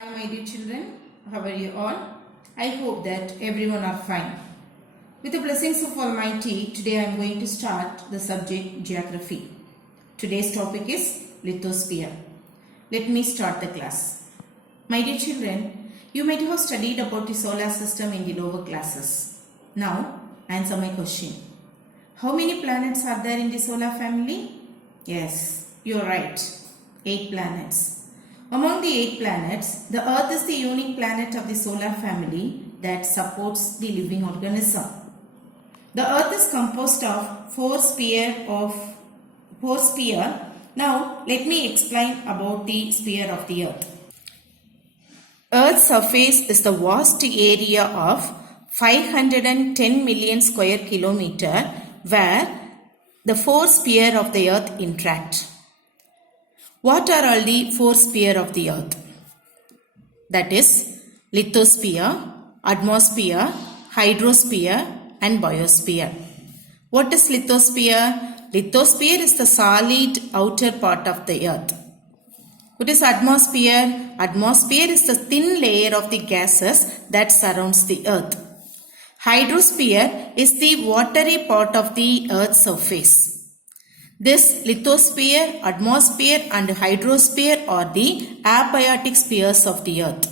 Hi my dear children, how are you all? I hope that everyone are fine. With the blessings of Almighty, today I am going to start the subject Geography. Today's topic is Lithosphere. Let me start the class. My dear children, you might have studied about the solar system in the lower classes. Now, answer my question. How many planets are there in the solar family? Yes, you are right. 8 planets. Among the 8 planets, the Earth is the unique planet of the solar family that supports the living organism. The Earth is composed of 4 sphere. Now, let me explain about the sphere of the Earth. Earth's surface is the vast area of 510 million square kilometer where the 4 sphere of the Earth interact. What are all the 4 sphere of the Earth? That is lithosphere, atmosphere, hydrosphere and biosphere. What is lithosphere? Lithosphere is the solid outer part of the Earth. What is atmosphere? Atmosphere is the thin layer of the gases that surrounds the Earth. Hydrosphere is the watery part of the Earth's surface. This lithosphere, atmosphere and hydrosphere are the abiotic spheres of the Earth.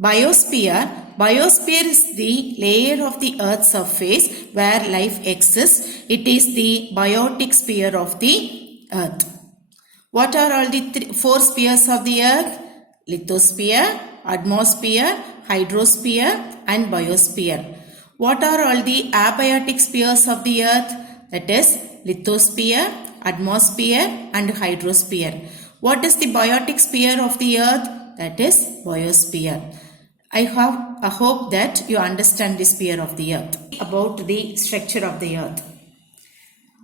Biosphere is the layer of the Earth's surface where life exists. It is the biotic sphere of the Earth. What are all the 4 spheres of the Earth? Lithosphere, atmosphere, hydrosphere and biosphere. What are all the abiotic spheres of the Earth? That is lithosphere, atmosphere and hydrosphere. What is the biotic sphere of the Earth? That is biosphere. I hope that you understand the sphere of the Earth. About the structure of the Earth.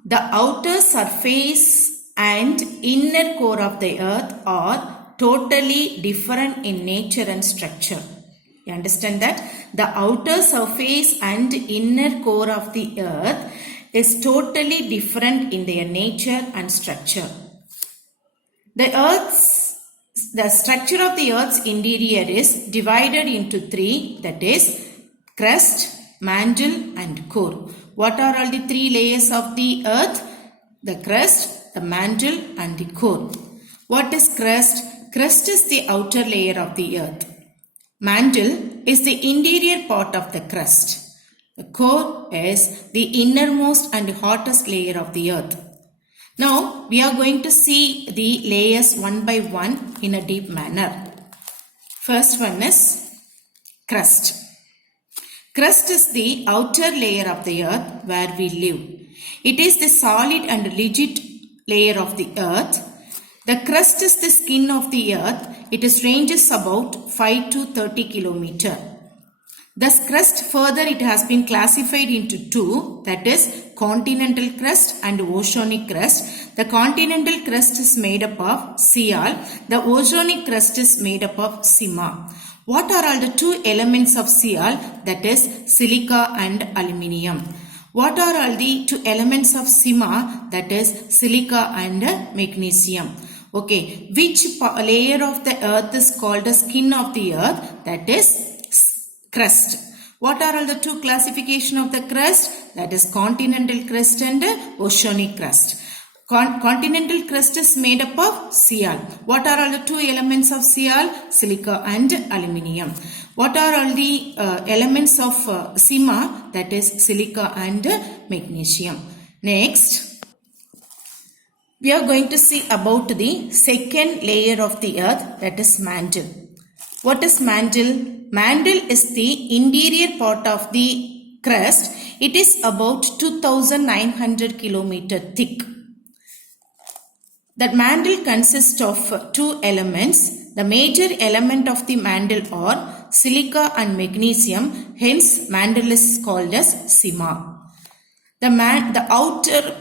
The outer surface and inner core of the Earth are totally different in nature and structure. You understand that? The outer surface and inner core of the Earth is totally different in their nature and structure. The structure of the Earth's interior is divided into 3, that is crust, mantle and core. What are all the 3 layers of the Earth? The crust, the mantle and the core. What is crust? Crust is the outer layer of the Earth. Mantle is the interior part of the crust. The core is the innermost and hottest layer of the Earth. Now, we are going to see the layers one by one in a deep manner. First one is crust. Crust is the outer layer of the Earth where we live. It is the solid and rigid layer of the Earth. The crust is the skin of the Earth. It ranges about 5 to 30 kilometers. Thus, crust further it has been classified into 2, that is continental crust and oceanic crust. The continental crust is made up of Sial. The oceanic crust is made up of Sima. What are all the 2 elements of Sial? That is silica and aluminium. What are all the 2 elements of Sima? That is silica and magnesium. Okay, which layer of the Earth is called the skin of the Earth? That is crust. What are all the 2 classification of the crust? That is continental crust and oceanic crust. Continental crust is made up of Sial. What are all the 2 elements of Sial? Silica and aluminium. What are all the elements of Sima? That is silica and magnesium. Next, we are going to see about the second layer of the Earth, that is mantle. What is mantle? Mantle is the interior part of the crust. It is about 2900 kilometer thick. That mantle consists of 2 elements. The major element of the mantle are silica and magnesium. Hence, mantle is called as Sima. The outer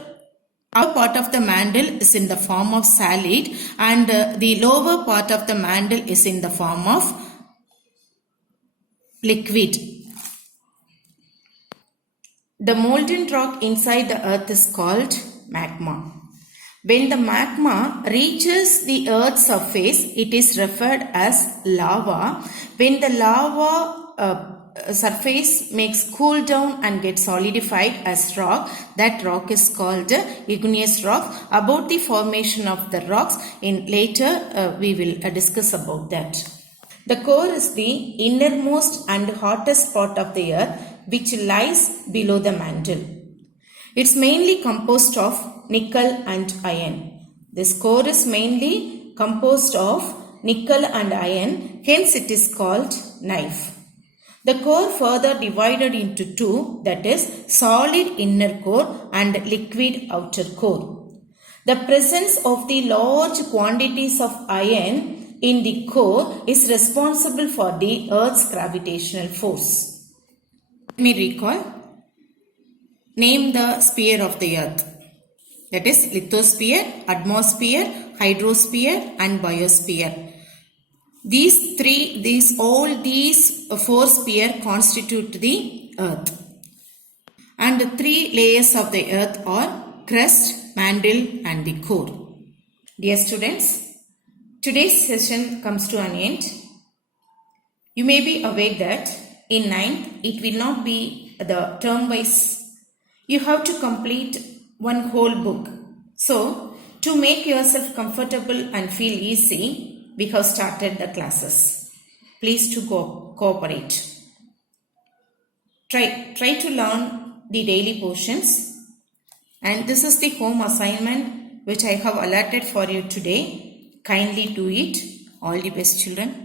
part of the mantle is in the form of solid and the lower part of the mantle is in the form of liquid. The molten rock inside the Earth is called magma. When the magma reaches the earth's surface, it is referred as lava. When the lava surface makes cool down and gets solidified as rock, that rock is called igneous rock. About the formation of the rocks, in later we will discuss about that. The core is the innermost and hottest part of the earth, which lies below the mantle. It's mainly composed of nickel and iron. This core is mainly composed of nickel and iron, hence it is called knife. The core further divided into two, that is solid inner core and liquid outer core. The presence of the large quantities of iron in the core is responsible for the Earth's gravitational force. Let me recall. Name the sphere of the Earth. That is lithosphere, atmosphere, hydrosphere and biosphere. These four spheres constitute the Earth. And the three layers of the Earth are crust, mantle and the core. Dear students, today's session comes to an end. You may be aware that in 9th, it will not be the term-wise. You have to complete one whole book. So, to make yourself comfortable and feel easy, we have started the classes. Please to cooperate. Try to learn the daily portions. And this is the home assignment which I have allotted for you today. Kindly do it. All the best, children.